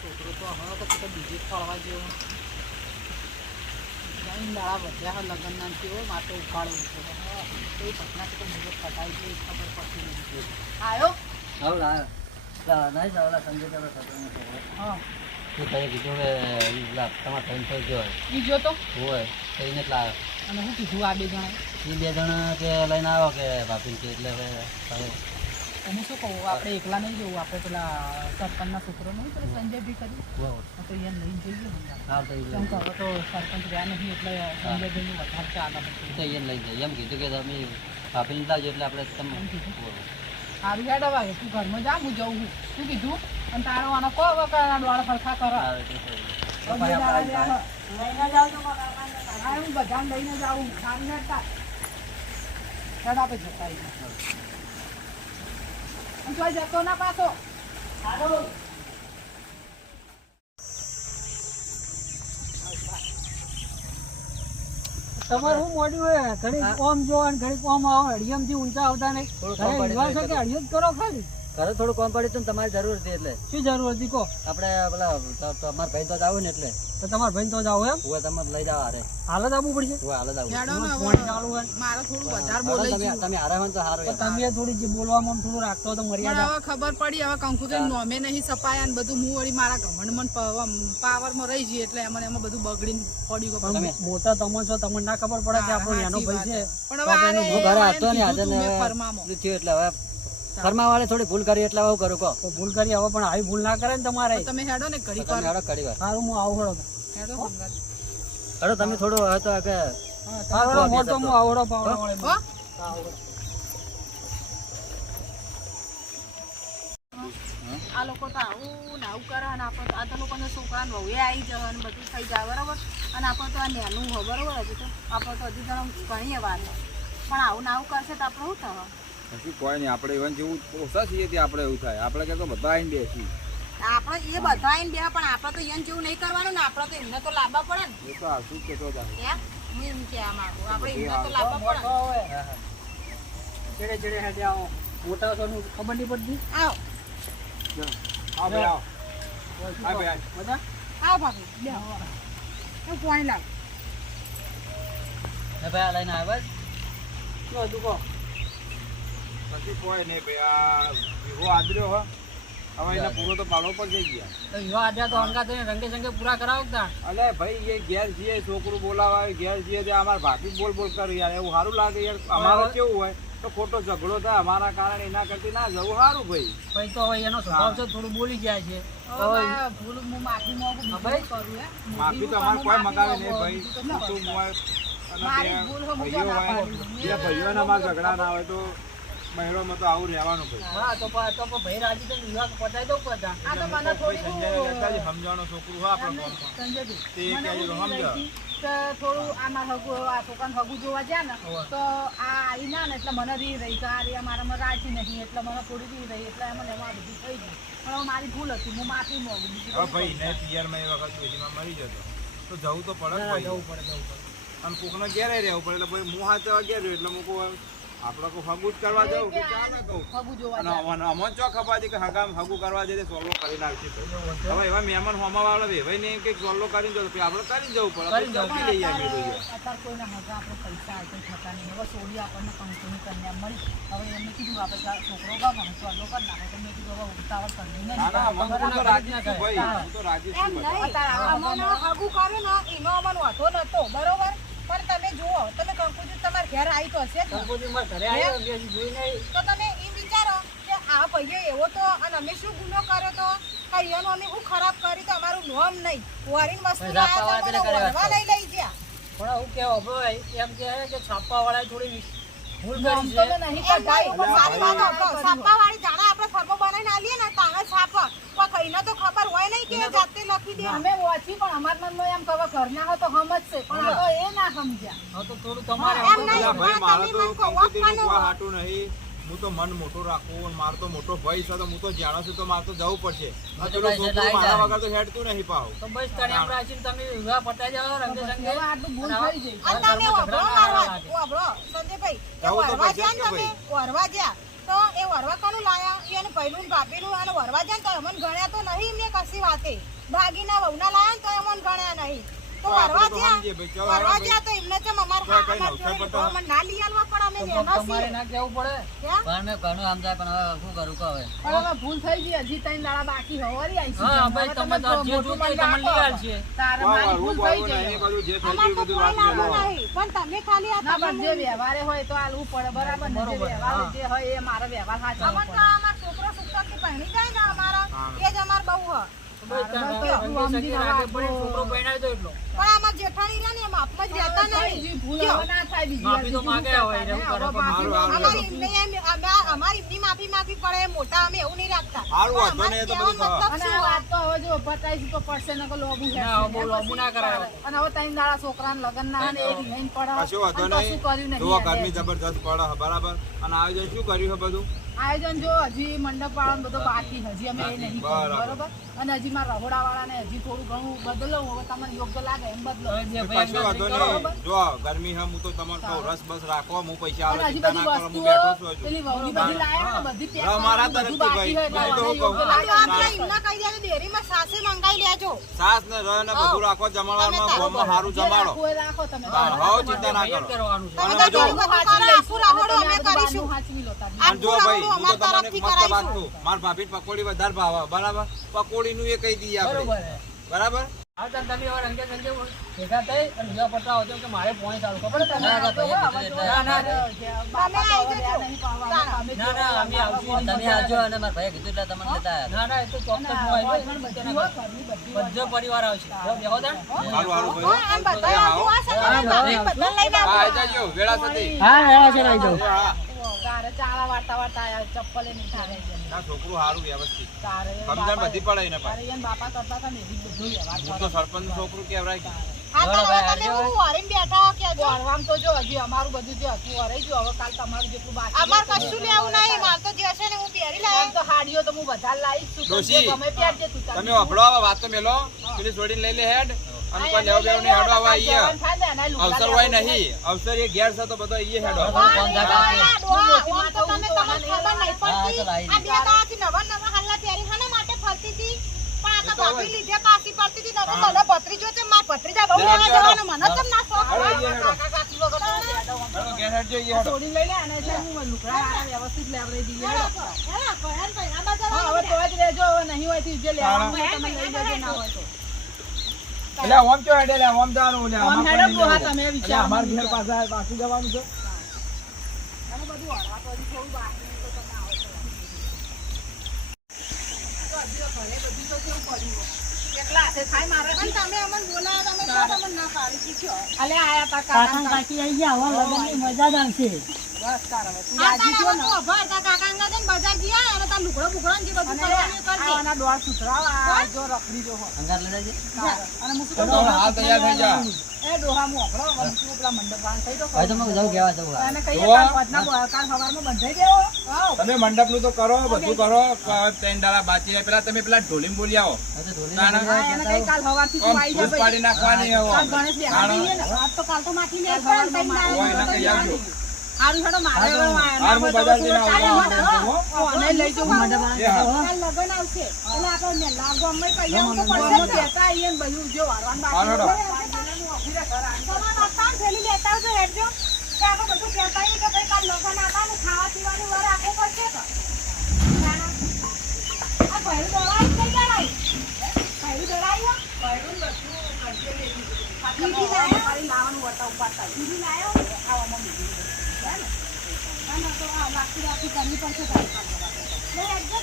છોકરો તો હવે તો બીજે ફળવા જેવો દાડા વધ્યા લગ્નના કેવો માટે ઉકાળવું છે એ ઘટના તો મુજબ ફટાઈ ગઈ ખબર પડતી નથી આવ્યો નહીં જાવલા સંજય હા તું તને કીધું કે તમારે ફ્રેન્ડ થઈ ગયો બીજો તો હોય કઈને જ લાવ્યો અને હું કીધું આ બે જણા એ બે જણા કે લઈને આવ્યો કે ભાભીને કે એટલે હવે હું શું કહું આપણે એકલા નહીં જવું આપણે પેલા સરપંચના છોકરો નહીં પેલા સંજયભાઈ કર્યું તો એને લઈને જઈએ હા તો કેમ કે હવે તો સરપંચ રહ્યા નહીં એટલે સંજયભાઈનું વધારે ચાલે તો એને લઈ જાય એમ કીધું કે તમે ભાભીને લાવજો એટલે આપણે તમે સારું યાદ વાગે તું ઘરમાં જા હું જઉં શું કીધું અને તારો આનો કહો ડોળા ફરખા કરો હું બધાને લઈને જાઉં સારું હેડતા હેડ આપે જતા અને તો જતો ના પાછો સારું તમારે શું મોડ્યું હોય ઘડી કોમ જો અને ઘડી કોમ આવો હડિયમ થી ઊંચા આવતા નહીં વિવાહ છે કે હડિયમ કરો ખાલી ઘરે થોડું કોમ પડ્યું હતું ને તમારી જરૂર હતી એટલે શું જરૂર હતી કહો આપણે પેલા તમારા ભાઈ તો જ આવું ને એટલે તો તમારા ભાઈ તો જાવ એમ હું તમારે લઈ જાવ હારે હાલત આવવું પડશે હું હાલત આવું મારે થોડું વધારે બોલાઈ તમે હારે હોય તો સારું તમે થોડી જે બોલવામાં થોડું રાખતો તો મર્યાદા હવે ખબર પડી હવે કંકુજી નોમે નહીં સપાયા ને બધું હું વળી મારા ઘમંડ પાવર માં રહી જઈએ એટલે એમાં બધું બગડીને પડ્યું મોટા તમે છો તમને ના ખબર પડે કે આપણો નાનો ભાઈ છે પણ હવે હું ઘરે હતો ને આજે ફરમામો એટલે હવે ફરમા વાળે થોડી ભૂલ કરી એટલે હું કરું કહો ભૂલ કરી હવે પણ આવી ભૂલ ના કરે ને તમારે તમે હેડો ને ઘડી તમે હેડો ઘડી વાર સારું હું આવું હેડો હંગાત હેડો તમે થોડું હવે તો કે મોટો હું આવડો પાવડો આ લોકો તો આવું ને આવું કરે અને આપણે આ તો લોકોને છોકરાને વહુએ આવી જાય અને બધું થઈ જાય બરાબર અને આપણે તો આ નેનું હોય બરાબર હજુ તો આપણે તો હજી જણા ઘણી વાર પણ આવું ને આવું કરશે તો આપણે શું થવા પછી કોઈ નહીં આપણે even જેવું ઓછા છીએ ત્યાં આપણે એવું થાય આપણે કે તો બધા આવીને બેસી આપણે એ બધા આવીને બે પણ આપણે તો એને જેવું નહીં કરવાનું ને આપણે તો એમને તો લાવવા પડે ને એ તો આશું જ કહેતો હતા હું એમ કહેવા માંગુ આપણે એમને તો લાવવા પડે ચેડે ચેડે હેડે આવો મોટા છો ખબર નહીં પડતી આવો હા ભાઈ આવો હા ભાઈ બધા આવો ભાભી બે હું પાણી લાવ ભાઈ લઈને આવ્યા શું હતું કહો નથી કોઈ નહીં ભાઈ આ વિવો આદર્યો હો હવે એને પૂરો તો પાડવો પર જઈ ગયા તો યુવા આદ્યા તો અંગા થઈને રંગે સંગે પૂરા કરાવો તા અલે ભાઈ એ ઘેર જઈએ છોકરું બોલાવા ઘેર જઈએ ત્યાં અમારા ભાભી બોલ બોલ કરે યાર એવું સારું લાગે યાર અમારે કેવું હોય તો ખોટો ઝઘડો થાય અમારા કારણે એના કરતી ના જવું સારું ભાઈ ભાઈ તો હવે એનો સ્વભાવ છે થોડું બોલી જાય છે ભૂલ હું માફી માંગુ ભાઈ કરું માફી તો અમારે કોઈ મગાવે નહીં ભાઈ તું મોય મારી ભૂલ હું ભાઈઓ હોય ભાઈઓને અમારે ઝઘડા ના હોય તો મહિલામાં તો આવું રહેવાનું ભાઈ હા તો ભાઈ રાજી તો વિવાહ પતાવી દઉં બધા આ તો મને થોડું સમજાવવાનું છોકરું હોય આપણે સંજયજી તે કે સમજાવ થોડું આમાં હગુ આ છોકરાને હગુ જોવા ગયા ને તો આ આવી ના ને એટલે મને રી રહી તો આ રી મારામાં રાજી નહીં એટલે મને થોડી રી રહી એટલે એમાં એમાં બધું થઈ ગયું પણ મારી ભૂલ હતી હું માફી માંગુ ભાઈ ને પિયરમાં એ વખત વેચીમાં મરી જતો તો જવું તો પડે જવું પડે અને કોકને ઘેરે રહેવું પડે એટલે ભાઈ હું હાથ ઘેર રહ્યો એટલે મૂકું આપણે કોઈ હગું જ કરવા જવું કે ચાલે કહું હગુ જોવા અને અમન ચો ખબર છે કે હગામ હગું કરવા જઈએ સોલ્વ કરી નાખશે હવે એવા મહેમાન હોમા વાળા વેવાય ને કંઈક સોલ્વ કરીને જવું આપણે કરીને જવું પડે જલ્દી લઈ આવીએ અત્યારે કોઈના હગા આપણે પૈસા આપી થતા નહીં હવે સોડી આપણને કંપની કન્યા મળી હવે એમને કીધું આપણે છોકરો ગમે સોલ્વ કરી નાખે તો મેં કીધું હવે ઉતાવળ કરી નહીં ના ના મન તો રાજી છું ભાઈ હું તો રાજી છું હગું કર્યું ને એનો અમન વાંધો નતો બરોબર પણ તમે જુઓ તમે કંકુજી તમારા ઘેર આવી તો હશે જ ને? ઘરે આવ્યો જોઈ નહીં તો તમે એમ વિચારો કે આ ભાઈએ એવો તો અને અમે શું ગુનો કર્યો તો કઈયાનો અમે શું ખરાબ કરી તો અમારું નોમ નહીં વારીન વસ્તુ લઈ લઈ ગયા પણ હું કેવો ભાઈ એમ કહે કે છાપા વાળા થોડી ભૂલ નોમ કરી તો છે નહીં કઢાઈ પણ સારી વાત આપણો છાપા વાળી જાણે આપણે ફરમો બનાવીને આલીએ ને તાણે છાપા પણ કઈને તો ખબર હોય નહીં કે જાતે લખી દે અમે વાંચી પણ અમાર મનમાં એમ કહેવા ઘરના હો તો સમજશે પણ આ તો એ ના સમજ્યા હા તો થોડું તમારે એમ નહીં ભાઈ મારે તો તમે કંકુતીનું કોઈ હાટું નહીં હું તો મન મોટું રાખું મારો તો મોટો ભાઈ છે તો હું તો જાણો છું તો મારે તો જવું પડશે મારા વગર તો હેડતું નહીં પાવ તો બસ તને આપણે આશીન તમે વિવાહ પતાઈ જાવ રંગે સંગે આટલું ભૂલ થઈ ગઈ અને તમે ઓબળો મારવા ઓબળો સંજયભાઈ એ વરવા જ્યાં તમે વરવા જ્યાં તો એ વરવા કોનું લાયા એને પહેલું ભાભીનું અને વરવા જ્યાં તો અમને ગણ્યા તો નહીં મેં કશી વાતે દાગીના વહુના લાયા ને તો એમોન ગણ્યા નહીં તો વરવા જ્યાં તો એમને ચમ અમાર મને ના લઈ આલવા પણ અમે વેનો તમારે ના કેવું પડે પણ મેં ઘણું સમજાય પણ હવે શું કરું કહો હવે પણ હવે ભૂલ થઈ ગઈ હજી 3 દાડા બાકી હવારી આવી છે હા ભાઈ તમે તો જે જોતું હોય તમને લઈ આલશે તારે મારી ભૂલ થઈ ગઈ બધું જે થઈ અમાર ગયું તો બધું કોઈ વાત લાવવું મેલો. નહીં પણ તમે ખાલી આ ના, પણ તમને જે વ્યવહારે હોય તો આલવું પડે બરાબર ને જે વ્યવહાર જે હોય એ મારો વ્યવહાર સાચો અમન તો અમાર છોકરો સુખથી પહેણી જાય ને અમારા એ જ અમાર બહુ હ છોકરો પરણાવી દો એટલો પણ આમાં જેઠાણી રહ્યા ને એમ આપમાં જ રહેતા નહીં ભૂલ ના થાય બીજી માફી તો માંગે હોય એવું કરે પણ અમારી એમને એમ અમારી એમની માફી માંગવી પડે મોટા અમે એવું નહીં રાખતા સારું વાંધો નહીં, એ તો બધું થવા. અને આ વાત તો હવે જો પતાઈ તો પડશે ને લોબુ છે ના, બહુ લોબુ ના કરાય. અને હવે 3 દાડા છોકરાને લગન ના ને એક લઈને પડે કશો વાંધો અને કશું કર્યું નહીં. નહીં જુઓ ગરમી જબરજસ્ત પડે છે, બરાબર. અને આયોજન શું કર્યું છે બધું? આયોજન જો હજી મંડપ વાળાને બધું બાકી હજી અમે એ નહીં કર્યું, બરોબર અને હજી મારા રહોડા વાળાને હજી થોડું ઘણું બદલો હવે તમને યોગ્ય લાગે એમ બદલો જે ભાઈ કશો વાંધો નહીં. જો ગરમી છે, હું તો તમને કહું રસ બસ રાખો, હું પૈસા અને આલો, હજી ચિંતા બધી ના કરો, હું વસ્તુઓ બેઠો છું હજુ. પેલી વહુની બધી લાયા ને બધી પેક હા, મારા કરવાનું બધું તરફથી બાકી ભાઈ. હોય એટલે હું તો મને કહું. યોગ્ય લાગે. એમને કહી દેજો ડેરીમાં સાસે મંગાઈ લેજો સાસ ને રહ ને બધું રાખો, જમણવારમાં ગોમાં સારું જે જમાડો. રાખવું એ રાખો તમે હા, હા, ચિંતા ના ભાઈ જ કરો. કરવાનું છે તમે અને તો જો. થોડું બધું કરો, આખું રહોડું અમે કરીશું. અને જો ભાઈ, હું તો તમને એક મસ્ત વાત કહું. મારા ભાભી પકોડી વધારે ભાવે, બરાબર. પકોડી નું એ કહી દઈએ આપણે, બરોબર હે. બરાબર. હા તો તમે હવે રંગે સંગે ભેગા થઈ અને બીજા પટ્ટા આવજો કે મારે પોઈન્ટ ચાલુ ખબર છે ના, ના, ભાઈએ કીધું એટલે. ના, ના, ના ના, અમે આવશું. તમે આવજો અને મારા ભાઈએ કીધું એટલે તમને લેતા આવ્યા. ના ના એ તો ચોક્કસ હું આવી બધો પરિવાર આવશે જો બેહો તાણ. સારું, સારું ભાઈ. હા, આવી જાજો, વેળા થતી. હા છે આવી જાવ હા, ચાળા વાર્તા વાર્તા આયા, ચપ્પલે નહીં થાય આ છોકરું સારું વ્યવસ્થિત. તારે સમજણ બધી પડે એને તારે ભાઈ. એને બાપા કરતા હતા ને એવી જ બધું વ્યવહાર હું તો સરપંચ નું છોકરું કહેવાય કે. હા તો હવે તમે હું વરીને બેઠા હો કે ગોળવામ તો જો હજી અમારું બધું જે હતું વરાઈ ગયું હવે કાલ તમારું જેટલું બાકી અમાર કશું લેવું નહીં માર તો જે હશે ને હું પહેરી લાવી તો હાડીઓ તો હું વધારે લાવીશ તું તો ડોશી, તમે પહેરજે તું તમે અભડો આવા વાત તો મેલો, પેલી છોડીને લઈ લે હેડ. અને કોઈ લેવો બેવો નહીં, હેડો આવા અહીંયા. અવસર હોય નહીં, અવસર એ ઘેર છે તો બધો અહીંયા હેડો. હેડો, ઘેર હેડજો, અહીંયા હેડો. છોડી લઈ લે અને એટલે હું લુગડા હારા વ્યવસ્થિત લેવડાવી દઈએ હવે તો જ રહેજો હવે નહીં હોય તો જે લેવાનું હોય તમે લઈ લેજો ના હોય તો એટલે ઓમ ચો હેડે, એટલે ઓમ જવાનું, એટલે ઓમ આમાં હેડો કોઈ ડોહા નહીં તમે લેવું. વિચારો. એટલે અમારા ઘેર પાછું જવાનું છે. અને બધું હળવા તો હજી થોડું બાકી તો તમે આવો તો હજી ઘરે બધું તો કેવું પડ્યું હોય. કેટલા હાથે થાય મારે પણ તમે અમને બોલાવ્યા તમે તો તમને ના પાડી દીધો અલે આયા તા કાકા કાકી આઈ ગયા હવે લગનની મજા જ આવશે બસ તાર હવે તું રાજી થયો ને ખબર તા કાકા ના દેન બજાર ગયા અને તા લુગડો બુગડો જે બધું કરવાનું કરજે આના ડોળ સુધરાવા જો રખડી જો અંગાર લઈ લેજે. અને મુસુ ચલો, હાલ તૈયાર થઈ જા. એ ડોહા મુ આપણો મુસુ પેલા મંડપ વાન થઈ તો હવે તો હું જાઉં કહેવા જવું. અને કહીએ જોવા? કાલ પટના કાલ સવારમાં બંધાઈ દેવો આવ તમે મંડપ નું તો કરો, બધું કરો. 3 દાડા બાકી રહે. પેલા તમે પેલા ઢોલીને બોલી આવો. હવે તો ઢોલી ના, ના. ના એને કઈ કાલ હવારથી તું આમ આવી ફૂસ જા પાડી નાખવાની હવે. કાલ ગણેશ બેહા દઈએ ને આજ તો કાલ તો માથી લે હોય ના કઈ આવજો. હારું હેડો મારે હાર હું બજાર જઈને આવું. અને લઈ જવું મંડપ એ હા. કાલ લગન આવશે એટલે આપણે મેલા ગામ માં કહીએ તો પડશે કહેતા આઈએ ને બધું જો વારવાન હાલ હેડો. થેલી લેતા આવજો હેડજો કે આપણે બધું કહેતા આઈએ કે ભાઈ કાલ લગન આતા ને ખાવા પીવાનું વાર રાખવું પડશે તો આ પહેલું દવાઈ કઈ કરાઈ પહેલું દવાઈ પહેલું બધું કરજે લેવી બીજી લાયો મારી લાવવાનું વટા ઉપાડતા બીજી લાયો ખાવામાં બીજી હે ને તો આ લાખી કરવી પડશે તારી પાસે લે હેડજો